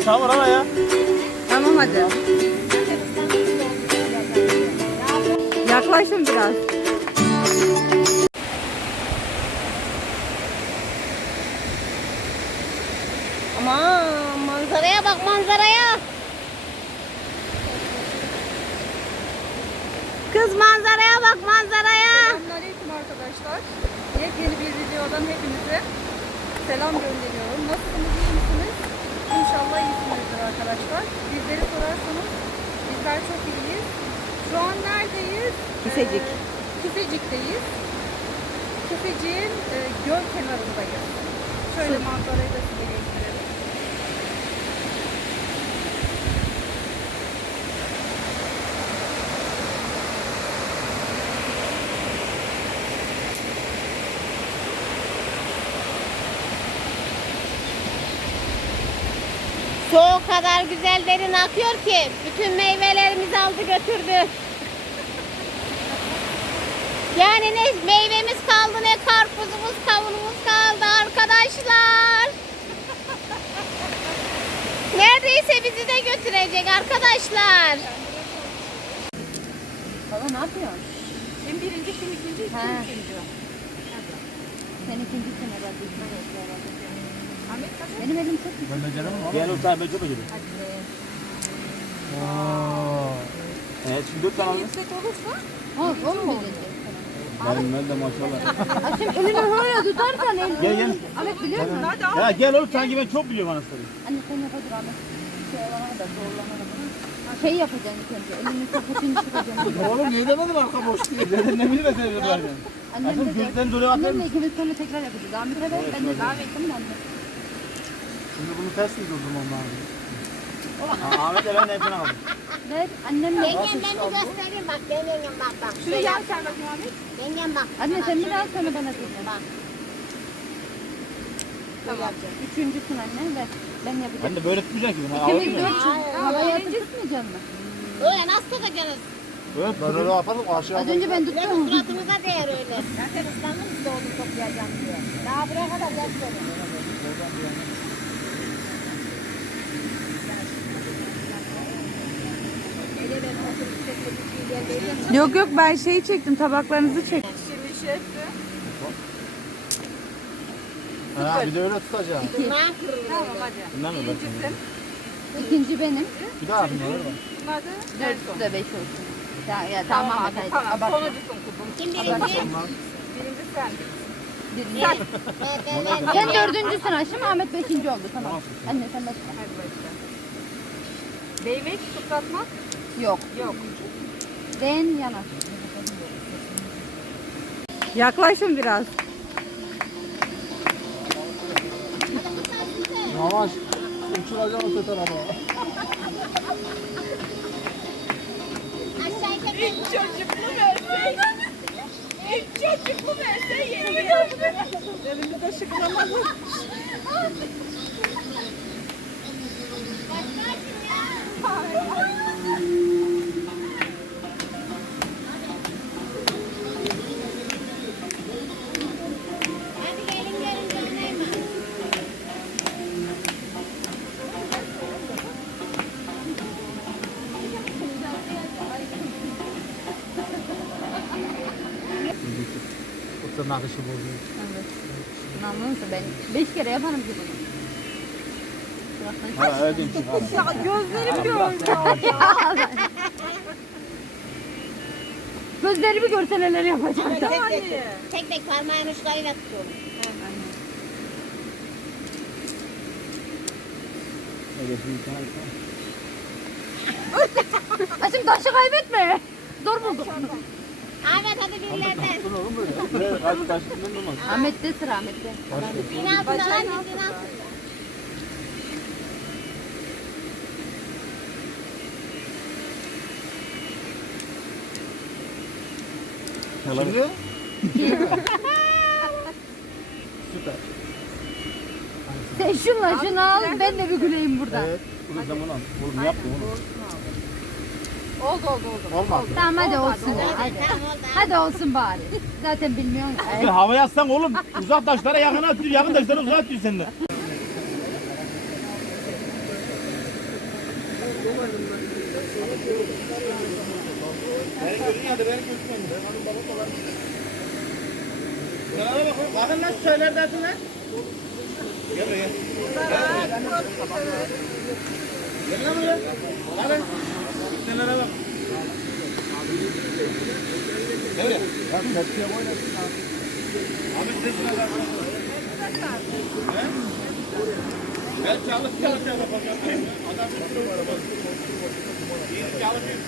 Burada çamur ama ya. Tamam hadi. Yaklaşın biraz. Aman manzaraya bak manzaraya. Kız manzaraya bak manzaraya. Selamünaleyküm arkadaşlar. Yepyeni bir videodan hepinize selam gönderiyorum. Nasılsınız, iyi misiniz? İnşallah iyisinizdir arkadaşlar. Bizleri sorarsanız bizler çok iyiyiz. Şu an neredeyiz? Küfecik. Ee, Küfecik'teyiz. Küfecik'in e, göl kenarındayız. Şöyle manzarayı da size Su o kadar güzel derin akıyor ki bütün meyvelerimizi aldı götürdü. Yani ne meyvemiz kaldı ne karpuzumuz kavunumuz kaldı arkadaşlar. Neredeyse bizi de götürecek arkadaşlar. Hala ne yapıyorsun? Hem birinci, hem ikinci, hem üçüncü. Sen ikincisin herhalde. Benim elim çok Ben beceremem ama. Gel otur ben çok becerem. Evet şimdi dört tane Hem aldım. yüksek olursa Ha, o mu? Benim ben de maşallah. Şimdi elini böyle tutarsan el. Gel gel. Ahmet biliyor musun? Hadi al. Ya gel oğlum sanki ben çok biliyorum anasını. Anne sen yapadır Ahmet. Şey olana da zorlanana da. Şey yapacaksın ilk önce. Elini kapatınca çıkacaksın. Oğlum niye demedin arka boş diye. Dedim ne bileyim ben. Annem Asıl de gözden dolayı atar Annemle mısın? ikimiz sonra tekrar yapacağız. Ahmet'e ver. Ben de davet ettim de anne. Şimdi bunu ters mi durdum ondan? Ahmet'le ben de hepsini aldım. Ver. Annemle. Yengem ben bir göstereyim bak ben yengem bak bak. Şunu yan sen bakayım Ahmet. Yengem bak. Anne sen bir daha sonra bana diyeceksin. Bak. Tamam. Üçüncüsün anne ver. Ben yapacağım. Ben de böyle tutmayacak ki bunu. İkimiz Alalım dört ya. çünkü. Havaya tutmayacak mı? Öyle nasıl tutacaksınız? Evet ben öyle yaparım aşağı. Az önce ben Bir de tuttum. suratınıza değer öyle. Zaten ıslandım size odun toplayacağım diye. Daha buraya kadar gelsin. Yok yok ben şeyi çektim tabaklarınızı çektim. Şimdi şef Ha bir de öyle tutacağım. Tamam hadi. Bundan mı bakayım? İkinci benim. Bir daha yapayım olur mu? Bunlar da Dört de beş olsun. Ya, ya tamam hadi. hadi. Tamam Abartma. sonuncusun kuzum. Kim birinci? Birinci sen. Birinci. Ben, Sen dördüncüsün aşkım Ahmet beşinci oldu tamam. Anne sen başla. Hadi başla. Değmek, tutlatmak Yok. yok. Ben yanar. Yaklaşın biraz. Yavaş. Uçuracağım öte tarafa. gel. Çocuklu versen. İlk çocuklu versen yenge. Elini de şıklamadım. İşi bozuyor. Evet. Namlınsa ben beş kere yaparım ki bunu. Ha öyle demiş. Ya gözlerim gördü. Gözlerimi görse neler yapacağım. Tek tek, tek tek parmağın uçlarıyla tutuyorum. Aşkım taşı kaybetme. Zor buldum. Ahmet hadi birilerden. Dur oğlum böyle. Kaç. Ahmet'te sıra Ahmet'te. Din altında lan din altında. Şimdi? Süper. Sen şunla şunu al ben de bir güleyim burada. Evet. Bunu zaman al. Oğlum yapma onu. Oldu oldu oldu. Olmaz. Tamam hadi olsun ya hadi. Hadi olsun bari. Zaten bilmiyorsun. Bir havaya atsan oğlum uzak taşlara yakın atıyor, yakın taşlara uzak atıyor sen de. Beni görün ya da beni gözükmeyin. Ben hanım balık olan. Sana bakın. Bakın nasıl söyler dersin lan? Gel buraya. Gel lan buraya. Kenara bak. Gel Bak tepsiye koy da. Abi bak. He? Gel çalış çalış çalış. Adam sürü var. İyi çalışıyor.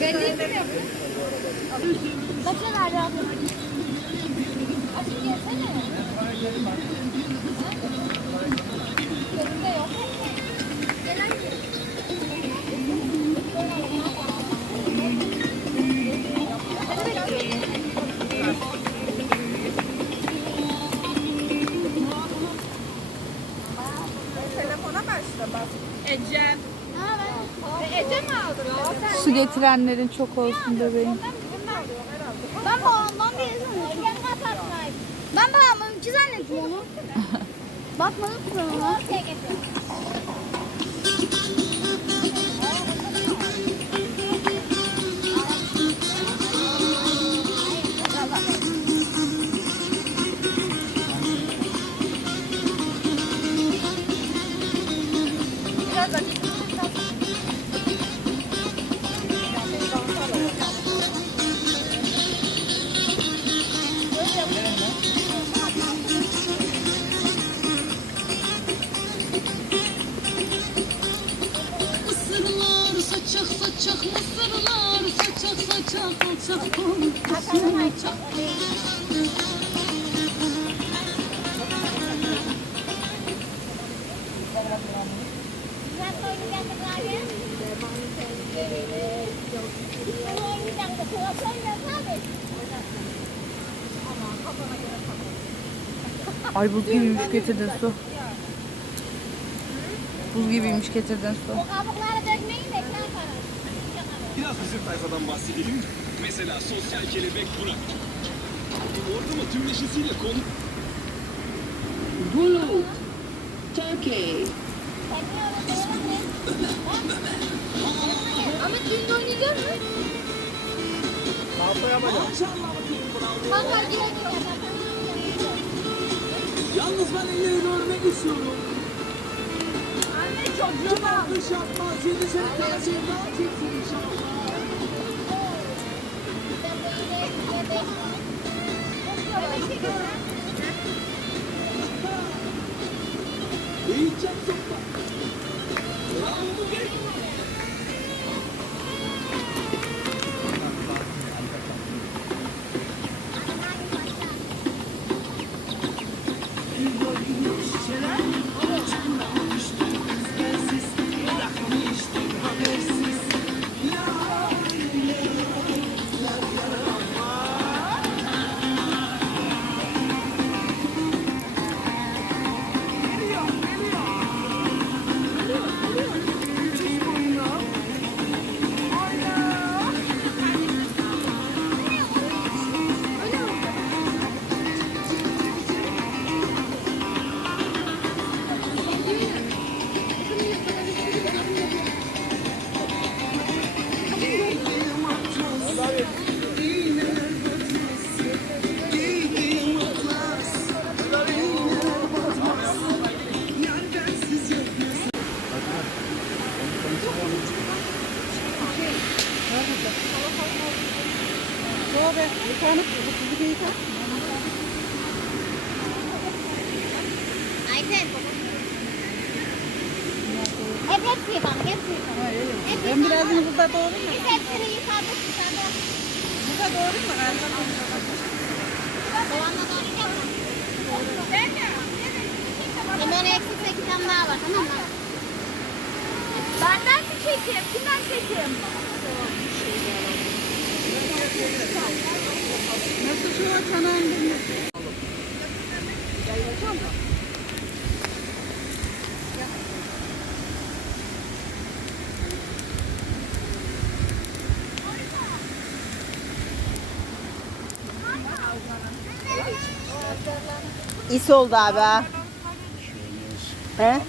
Belli mi yapıyor? Başka nerede abla? Açık gelsene. Bak. Ecem. Ha ben. Ece mi aldın? Su getirenlerin çok olsun bebeğim. Ben babamdan bir yazım. Ece'nin hatasındayım. Ben babamınki zannettim onu. Bakmadım kuralına. Biraz mısırlar saçak saçak alçak söylüyorsun abi. Ay buz gibiymiş getirdin su. Buz gibiymiş getirdin su. O kabukları dökmeyin de. Biraz bizim tayfadan bahsedelim. Mesela sosyal kelebek Burak. Ortamı tüm neşesiyle konu... Turkey. Ahmet düğünde oynayacak mı? Salsa yapacağım. Kanka gire gire. Yalnız ben elleri görmek istiyorum. Anne çocuğum var. Dış yapmaz, yedi sene kadar sevda çeksin inşallah. Egypt. Doğru. Bir tane kuzu bir yıka. Ayten. Hep hepsi yıkandık, hepsi. Hep Ben birazını burada doğrayayım Biz mı? hepsini yıkadık, yıkadık. Burada doğrayayım mı? Galiba. Soğanla doğrayacak mısın? Limonu eksikse iki tane daha var, tamam mı? Benden mi çekeyim? Kimden çekeyim? İyi oldu abi ha. He?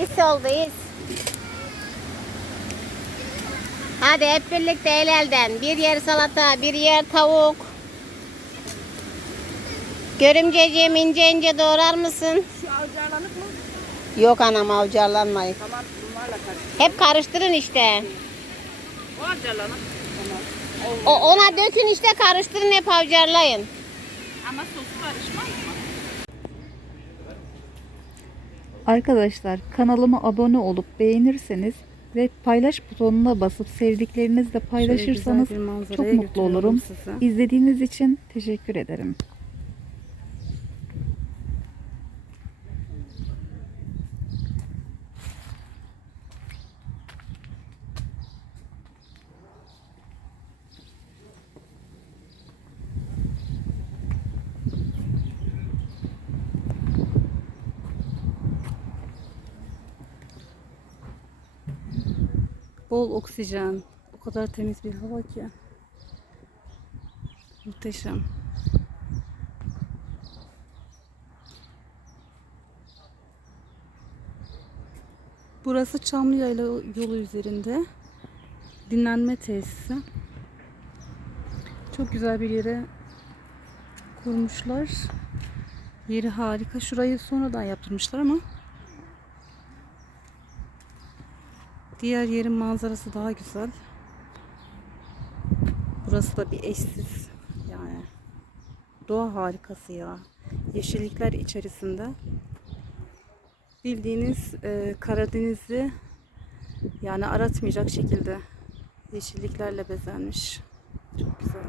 Biz yoldayız. Hadi hep birlikte el elden. Bir yer salata, bir yer tavuk. Görümceciğim ince ince doğrar mısın? Şu avcarlanık mı? Yok anam avcarlanmayın. Tamam bunlarla karıştır. Hep karıştırın işte. O avcarlanık. O, ona dökün işte karıştırın hep avcarlayın. Ama sosu karışmaz. Arkadaşlar kanalıma abone olup beğenirseniz ve paylaş butonuna basıp sevdiklerinizle paylaşırsanız çok mutlu olurum. İzlediğiniz için teşekkür ederim. Bol oksijen. O kadar temiz bir hava ki. Muhteşem. Burası Çamlıyayla yolu üzerinde. Dinlenme tesisi. Çok güzel bir yere kurmuşlar. Yeri harika. Şurayı sonradan yaptırmışlar ama Diğer yerin manzarası daha güzel. Burası da bir eşsiz yani. Doğa harikası ya. Yeşillikler içerisinde. Bildiğiniz e, Karadeniz'i yani aratmayacak şekilde yeşilliklerle bezenmiş. Çok güzel.